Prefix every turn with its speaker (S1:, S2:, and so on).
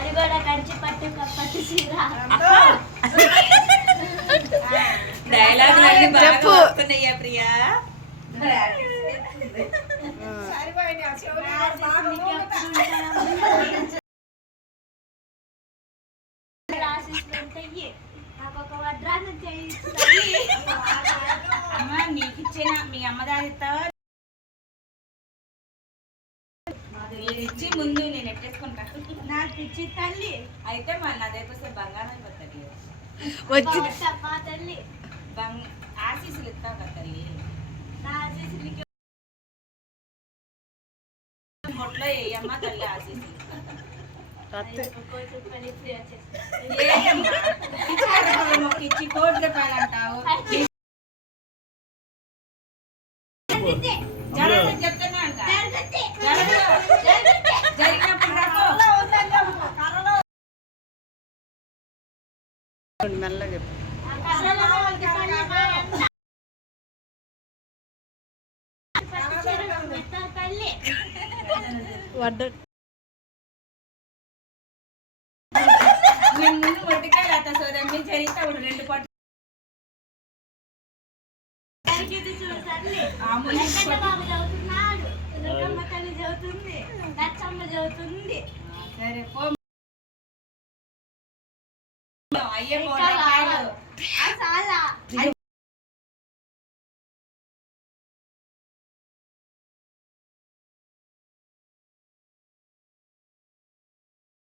S1: అది కూడా కంచి పట్టు చీర.
S2: చెప్పు.
S3: ప్రియా. అమ్మ నీకు ఇచ్చిన మీ అమ్మదారి ఇస్తావా మీరు ఇచ్చి ముందు నేను ఎట్టేసుకుంటా
S1: నాకు ఇచ్చి తల్లి
S3: అయితే మా నాదైతే అసలు బంగారం అయిపోతుంది
S2: వచ్చి
S1: మా- మా తల్లి
S3: బంగ్ ఆశీస్సులు ఇస్తావు కదా తల్లి
S1: నా ఆశీస్సులకి
S3: మొట్లో వేయమ్మ తల్లి ఆశీస్సులు
S2: అత్తే.
S1: కోటి రూపాయలు ఫ్రీ వచ్చేస్తాయి
S3: ఏయమ్మా ఇచ్చి మొక్క ఇచ్చి కోటి రూపాయలు అంటావు జరగదు
S2: మెల్లగా చెప్పు. వడ్డ
S3: నేను ముందు మొట్టికాయలు అత్త జరిగితే అప్పుడు రెండు పట్టు
S1: చదువుతున్నాడు దుర్గమ్మ తల్లి చదువుతుంది లచ్చమ్మ చదువుతుంది
S3: సరే పో. అయ్యే